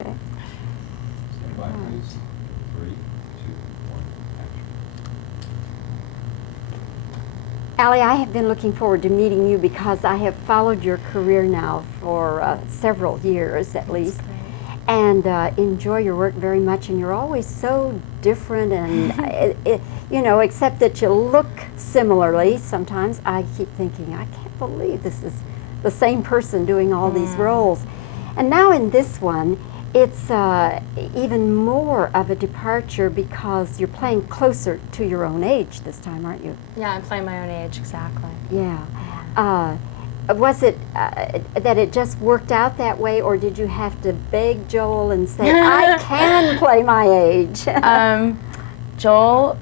Okay. Stand by, please. 3, 2, 1, action. Allie, I have been looking forward to meeting you because I have followed your career now for several years at least, and enjoy your work very much. And you're always so different, and you know, except that you look similarly. Sometimes I keep thinking, I can't believe this is the same person doing all these roles. And now in this one, it's even more of a departure because you're playing closer to your own age this time, aren't you? Yeah, I'm playing my own age, exactly. Yeah. Was it that it just worked out that way, or did you have to beg Joel and say, I can play my age? I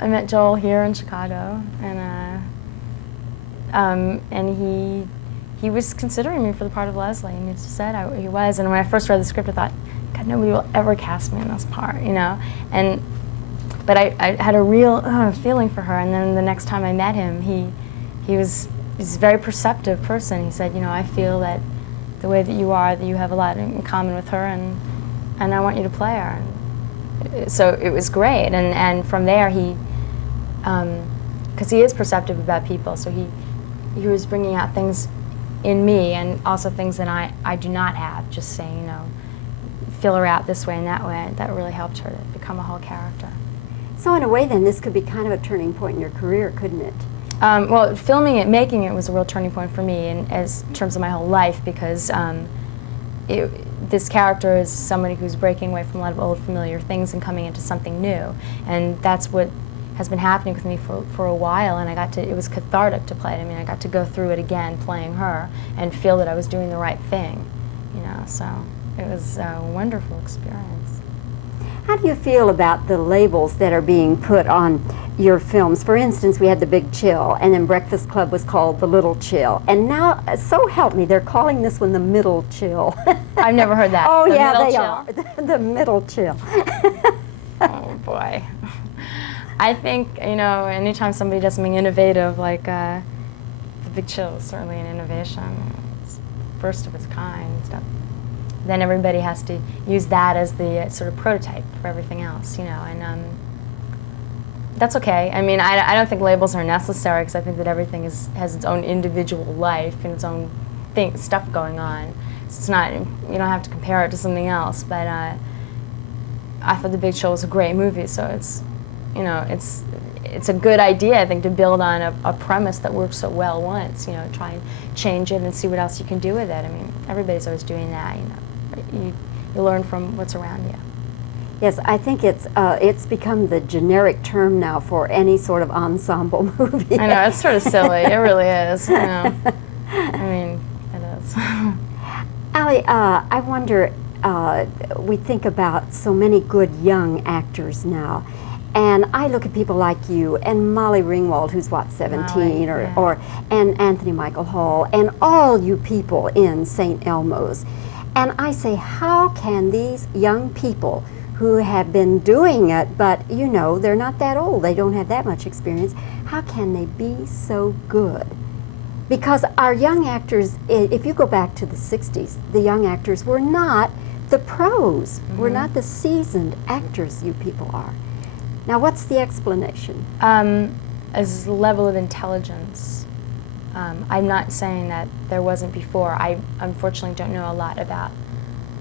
met Joel here in Chicago, and he was considering me for the part of Leslie, and he just said he was. And when I first read the script, I thought, God, nobody will ever cast me in this part, you know. But I had a real feeling for her. And then the next time I met him, he's a very perceptive person. He said, you know, I feel that the way that you are, that you have a lot in common with her, and I want you to play her. And so it was great. And from there, because he is perceptive about people, so he was bringing out things in me, and also things that I do not have, just saying, you know, fill her out this way and that way. That really helped her to become a whole character. So in a way then, this could be kind of a turning point in your career, couldn't it? Well, filming it, making it was a real turning point for me in terms of my whole life, because this character is somebody who's breaking away from a lot of old familiar things and coming into something new. And that's what has been happening with me for a while, and it was cathartic to play it. I mean, I got to go through it again playing her and feel that I was doing the right thing, you know, so it was a wonderful experience. How do you feel about the labels that are being put on your films? For instance, we had The Big Chill, and then Breakfast Club was called The Little Chill. And now, so help me, they're calling this one The Middle Chill. I've never heard that. Oh, The yeah, Middle they Chill? are. The Middle Chill. Oh, boy. I think, you know, anytime somebody does something innovative, like The Big Chill is certainly an innovation. It's first of its kind and stuff. Then everybody has to use that as the sort of prototype for everything else, you know, and that's okay. I mean, I don't think labels are necessary, because I think that everything has its own individual life and its own stuff going on. So it's not, you don't have to compare it to something else, but I thought The Big Chill was a great movie, so it's, you know, it's a good idea, I think, to build on a premise that works so well once, you know, try and change it and see what else you can do with it. I mean, everybody's always doing that, you know. You learn from what's around you. Yes, I think it's become the generic term now for any sort of ensemble movie. I know, it's sort of silly. It really is, you know. I mean, it is. Allie, I wonder, we think about so many good young actors now, and I look at people like you and Molly Ringwald, who's what, 17, Molly, and Anthony Michael Hall, and all you people in St. Elmo's. And I say, how can these young people who have been doing it, but you know, they're not that old, they don't have that much experience, how can they be so good? Because our young actors, if you go back to the 60s, the young actors were not the pros, were not the seasoned actors you people are. Now, what's the explanation? As the level of intelligence. I'm not saying that there wasn't before. I unfortunately don't know a lot about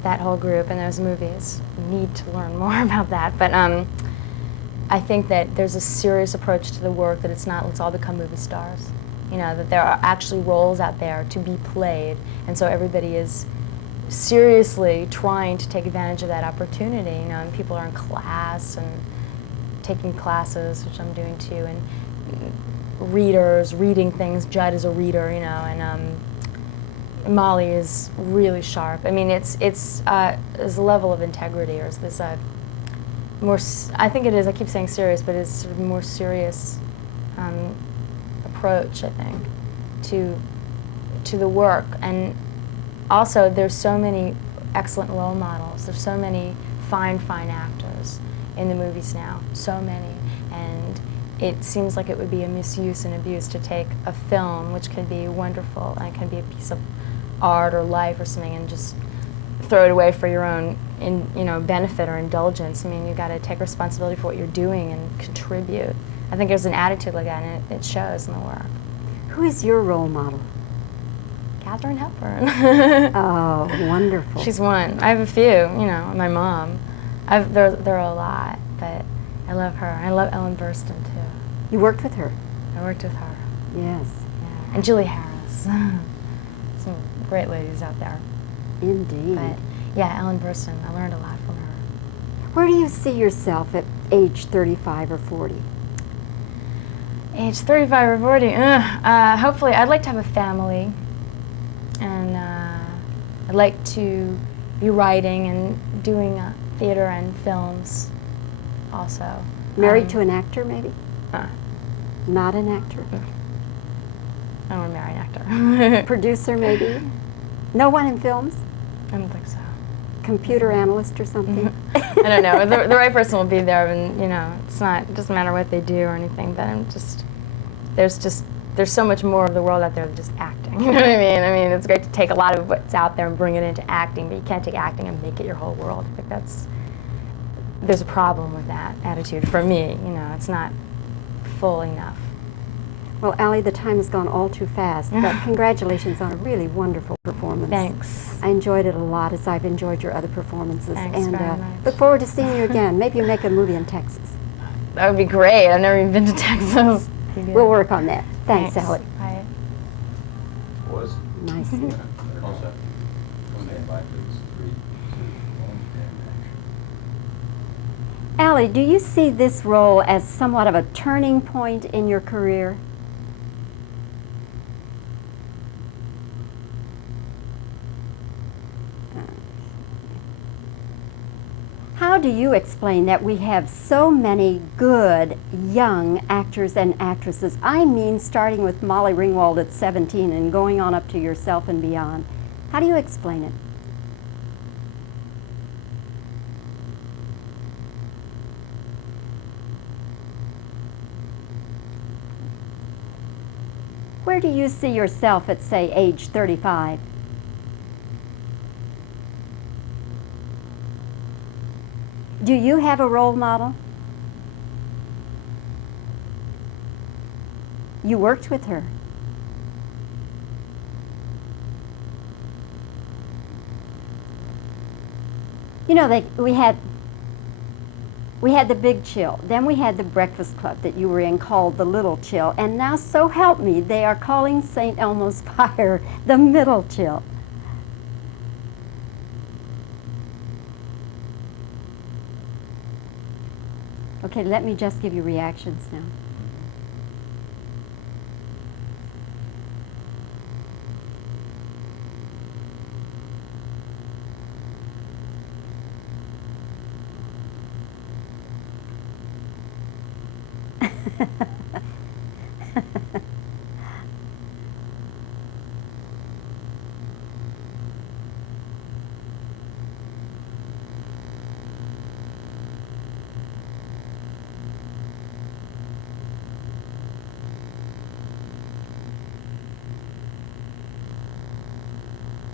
that whole group and those movies. Need to learn more about that. But I think that there's a serious approach to the work, that it's not let's all become movie stars. You know, that there are actually roles out there to be played, and so everybody is seriously trying to take advantage of that opportunity. You know, and people are in class and taking classes, which I'm doing too, and readers, reading things. Judd is a reader, you know, and Molly is really sharp. I mean, there's a level of integrity, or is this a more, I think it is, I keep saying serious, but it's sort of a more serious approach, I think, to the work. And also, there's so many excellent role models. There's so many fine actors in the movies now, so many. And it seems like it would be a misuse and abuse to take a film, which can be wonderful and can be a piece of art or life or something, and just throw it away for your own benefit or indulgence. I mean, you got to take responsibility for what you're doing and contribute. I think there's an attitude like that, and it shows in the work. Who is your role model? Katharine Hepburn. Oh, wonderful. She's one. I have a few. My mom. There are a lot, but I love her. I love Ellen Burstyn too. You worked with her? I worked with her. Yes. Yeah. And Julie Harris. Some great ladies out there. Indeed. But yeah, Ellen Burstyn. I learned a lot from her. Where do you see yourself at age 35 or 40? Age 35 or 40. Hopefully, I'd like to have a family, and I'd like to be writing and doing theater and films also. Married to an actor, maybe? Not an actor? I don't want to marry an actor. Producer, maybe? No one in films? I don't think so. Computer analyst or something? I don't know. The right person will be there, and it doesn't matter what they do or anything. But there's so much more of the world out there than just acting. You know what I mean? I mean, it's great to take a lot of what's out there and bring it into acting, but you can't take acting and make it your whole world. I think there's a problem with that attitude for me. It's not full enough. Well, Allie, the time has gone all too fast, but congratulations on a really wonderful performance. Thanks. I enjoyed it a lot, as I've enjoyed your other performances. Thanks and very much. Look forward to seeing you again. Maybe you make a movie in Texas. That would be great. I've never even been to Texas. We'll work on that. Thanks, Allie. Bye. Was? Nice. Also, stand by, please. 3, 2, 1, and action. Allie, do you see this role as somewhat of a turning point in your career? How do you explain that we have so many good young actors and actresses? I mean, starting with Molly Ringwald at 17 and going on up to yourself and beyond. How do you explain it? Where do you see yourself at, say, age 35? Do you have a role model? You worked with her. We had the Big Chill, then we had the Breakfast Club that you were in called the Little Chill, and now, so help me, they are calling St. Elmo's Fire the Middle Chill. Okay, let me just give you reactions now.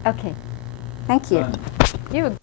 Okay, thank you. Done. You